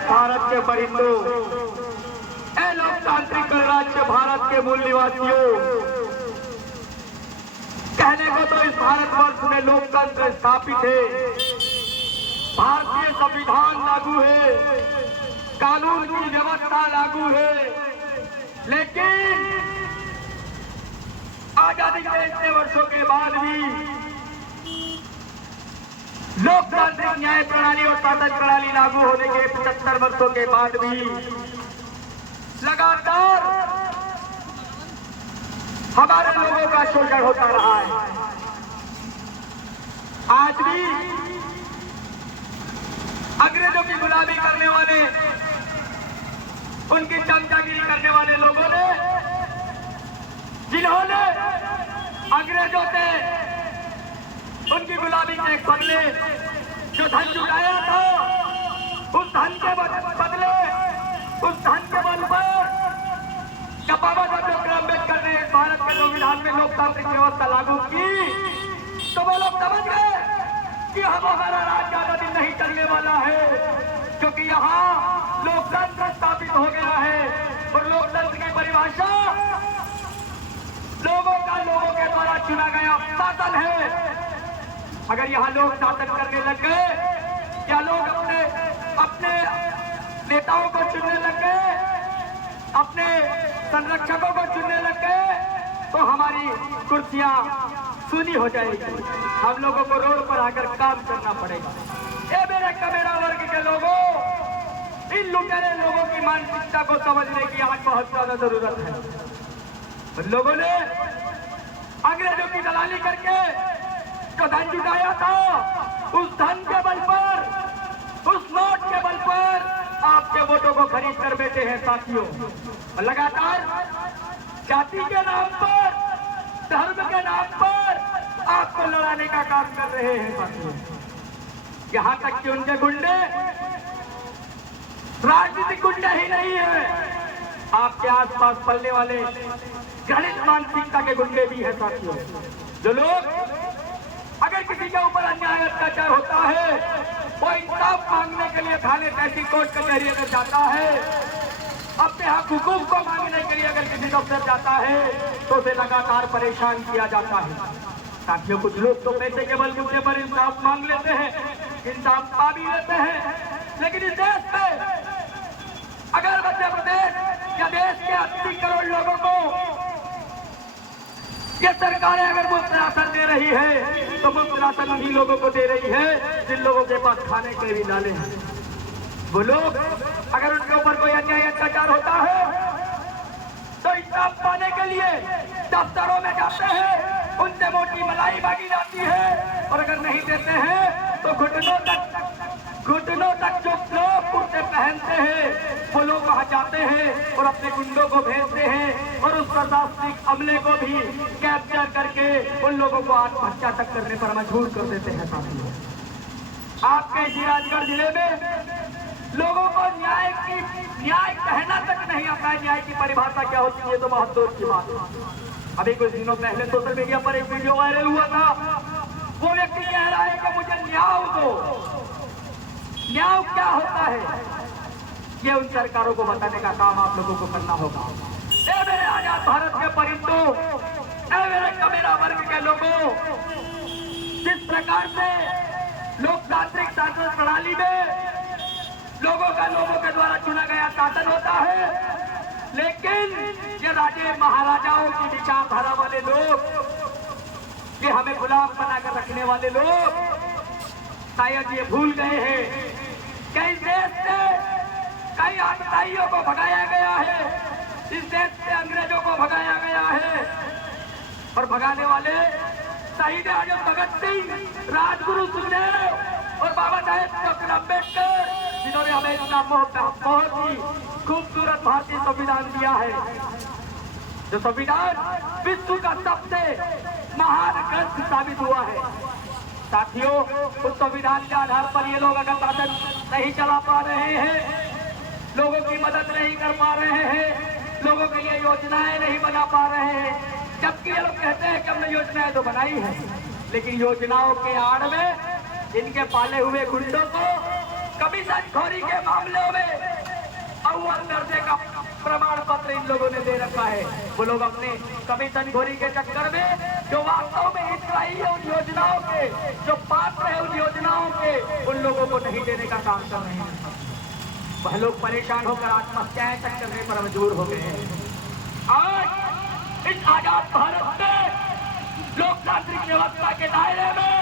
आजाद भारत के परिंदों, ए लोकतांत्रिक गणराज्य भारत के मूल निवासियों, कहने को तो इस भारतवर्ष में लोकतंत्र स्थापित है, भारतीय संविधान लागू है, कानून की व्यवस्था लागू है, लेकिन आजादी के इतने वर्षों के बाद भी लोकतांत्रिक न्याय प्रणाली और शासन प्रणाली लागू होने के 75 वर्षों के बाद भी लगातार हमारे लोगों का शोषण होता रहा है। आज भी अंग्रेजों की गुलामी करने वाले, उनकी चमचागिरी करने वाले लोगों ने, जिन्होंने अंग्रेजों से उनकी गुलामी के बदले जो धन जुटाया था, उस धन के बदले, उस धन के बल पर जब बाबा साहब अम्बेडकर ने भारत के संविधान में लोकतांत्रिक व्यवस्था लागू की, तो वो लोग समझ गए कि हम हमारा राज ज्यादा दिन नहीं चलने वाला है, क्योंकि यहाँ लोकतंत्र स्थापित हो गया है। और लोकतंत्र की परिभाषा लोगों का लोगों के द्वारा चुना गया शासन है। अगर यहाँ लोग शासन करने लग गए, या लोग अपने नेताओं को चुनने लग गए, अपने संरक्षकों को चुनने लग गए, तो हमारी कुर्सियां सूनी हो जाएगी, हम लोगों को रोड पर आकर काम करना पड़ेगा। ये मेरे कमेरा वर्ग के लोगों, इन लुटेरे लोगों की मानसिकता को समझने की आज बहुत ज्यादा जरूरत है। लोगों ने अंग्रेजों की दलाली करके जो धन जुटाया था, उस धन के बल पर, उस नोट के बल पर आपके वोटों को खरीद कर बैठे हैं साथियों। लगातार जाति के नाम पर, धर्म के नाम पर आपको लड़ाने का काम कर रहे हैं साथियों। यहां तक कि उनके गुंडे राजनीतिक गुंडे ही नहीं है, आपके आसपास पलने वाले घृणित मानसिकता के गुंडे भी हैं साथियों। जो लोग अगर किसी के ऊपर अन्याय अत्याचार होता है, वो इंसाफ मांगने के लिए थाने तहसील कोर्ट कचहरी अगर जाता है, अपने हक हुकूक को मांगने के लिए अगर किसी दफ्तर जाता है, तो उसे लगातार परेशान किया जाता है साथियों। कुछ लोग तो पैसे के बलबूते पर इंसाफ मांग लेते हैं, इंसाफ पा भी लेते हैं, लेकिन इस देश में अगर मध्य प्रदेश या देश के 80 करोड़ लोगों को ये सरकारें अगर मुफ्त राशन दे रही है, तो मुफ्त राशन उन्हीं लोगों को दे रही है जिन लोगों के पास खाने के भी डाले हैं। वो लोग अगर उनके ऊपर कोई अन्याय अत्याचार होता है, तो इंसाफ पाने के लिए दफ्तरों में जाते हैं, उनसे मोटी मलाई मांगी जाती है, और अगर नहीं देते हैं तो घुटनों तक जो लोग कुर्ते पहनते हैं, वो लोग वहां जाते हैं और अपने गुंडों को भेजते हैं, और उस प्रशासनिक अमले को भी कैप्चर करके उन लोगों को आत्महत्या तक करने पर मजबूर कर देते हैं साथियों। आपके इसी राजगढ़ जिले में लोगों को न्याय कहना तक नहीं आता। न्याय की परिभाषा क्या होती है तो बहुत दूर की बात है। अभी कुछ दिनों पहले सोशल मीडिया पर एक वीडियो वायरल हुआ था, वो व्यक्ति कह रहा है कि मुझे न्याय दो। न्याय क्या होता है, ये उन सरकारों को बताने का काम आप लोगों को करना होगा। ए मेरे आजाद भारत के परिंदों, ए मेरे कमेरा वर्ग के लोगों, जिस प्रकार से लोकतांत्रिक शासन प्रणाली में लोगों के द्वारा चुना गया शासन होता है, लेकिन ये राजे महाराजाओं की विचारधारा वाले लोग, ये हमें गुलाम बनाकर रखने वाले लोग शायद ये भूल गए हैं कि इस देश से कई आतताइयों को भगाया गया है, इस देश से अंग्रेजों को भगाया गया है, और भगाने वाले शहीद आजम भगत सिंह, राजगुरु सुखदेव और बाबा साहेब डॉक्टर अम्बेडकर, जिन्होंने हमें इतना बहुत ही खूबसूरत भारतीय संविधान दिया है, जो संविधान विश्व का सबसे महान ग्रंथ साबित हुआ है। साथियों, उस संविधान के आधार पर ये लोग अगर शासन नहीं चला पा रहे हैं, लोगों की मदद नहीं कर पा रहे हैं, लोगों के लिए योजनाएं नहीं बना पा रहे हैं, जबकि ये लोग कहते हैं कि हमने योजनाएं तो बनाई है, लेकिन योजनाओं के आड़ में इनके पाले हुए गुंडों को कमीशन खोरी के मामलों में अव्वल दर्जे का प्रमाण पत्र इन लोगों ने दे रखा है। वो लोग अपने कमीशन खोरी के चक्कर में जो वास्तव में हितग्राही है उन योजनाओं के, जो पात्र है उन योजनाओं के, उन लोगों को नहीं देने का काम कर रहे हैं। वह लोग परेशान होकर आत्महत्याएं तक करने पर मजबूर हो गए हैं। आज इस आजाद भारत में लोकतांत्रिक व्यवस्था के दायरे में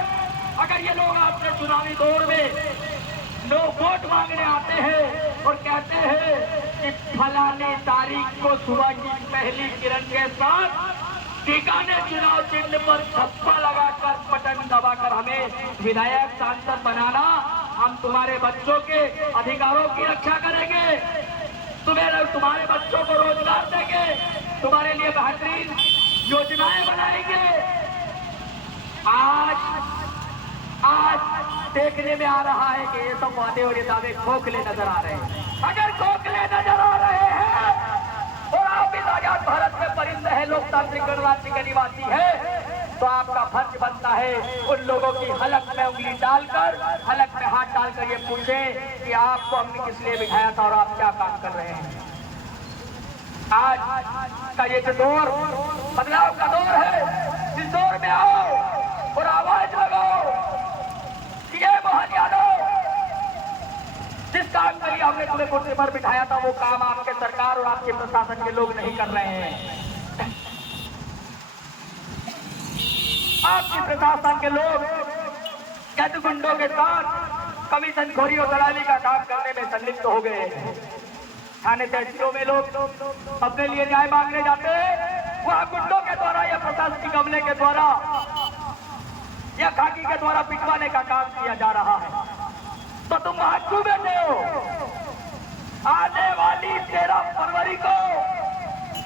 अगर ये लोग आपसे चुनावी दौर में लोग वोट मांगने आते हैं और कहते हैं कि फलानी तारीख को सुबह की पहली किरण के साथ ठिकाने चुनाव चिन्ह पर छप्पा लगाकर बटन दबाकर हमें विधायक सांसद बनाना, हम तुम्हारे बच्चों के अधिकारों की रक्षा करेंगे, तुम्हारे बच्चों को रोजगार देंगे, तुम्हारे लिए बेहतरीन योजनाएं बनाएंगे। आज देखने में आ रहा है कि ये सब वादे और ये दावे खोखले नजर आ रहे हैं। अगर खोखले नजर आ रहे हैं और आप इस आजाद भारत में परिंदे हैं, लोकतांत्रिक गणराज्य के निवासी है, तो आपका फर्ज बनता है उन लोगों की हलक में उंगली डालकर, हलक में हाथ डालकर ये पूछे कि आपको हमने किस लिए बिठाया था और आप क्या काम कर रहे हैं। आज का ये जो दौर बदलाव का दौर है, इस दौर में आओ और आवाज लगाओ कि ये मोहन यादव जिस काम के लिए हमने तुम्हें कुर्सी पर बिठाया था वो काम आपके सरकार और आपके प्रशासन के लोग नहीं कर रहे हैं। आपके प्रशासन के लोग कैद गुंडों के साथ कमीशन खोरी और दलाली का काम करने में संलिप्त हो गए हैं। थाने तहसीलों में लोग अपने लिए न्याय मांगने जाते हैं, वहां गुंडों के द्वारा या प्रशासनिक अमले के द्वारा या खाकी के द्वारा पिटवाने का काम किया जा रहा है। तो तुम वहां क्यों बैठे हो? आने वाली 13 फरवरी को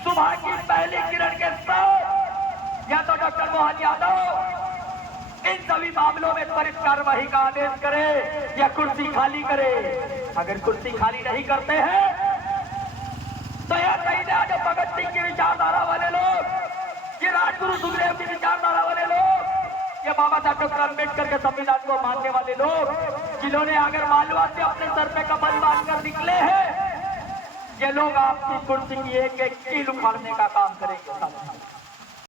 सुबह की पहली किरण के साथ या तो डॉक्टर मोहन यादव इन सभी मामलों में त्वरित कार्रवाई का आदेश करे या कुर्सी खाली करे। अगर कुर्सी खाली नहीं करते हैं तो यह सही है जो भगत सिंह की विचारधारा वाले लोग, ये राजगुरु सुखदेव की विचारधारा वाले लोग, ये बाबा साहब डॉक्टर अम्बेडकर के संविधान को मानने वाले लोग, जिन्होंने अगर मालवा से अपने सर पे कमल बांधकर निकले हैं, ये लोग आपकी कुर्सी की एक एक कील उखाड़ने का काम करेंगे।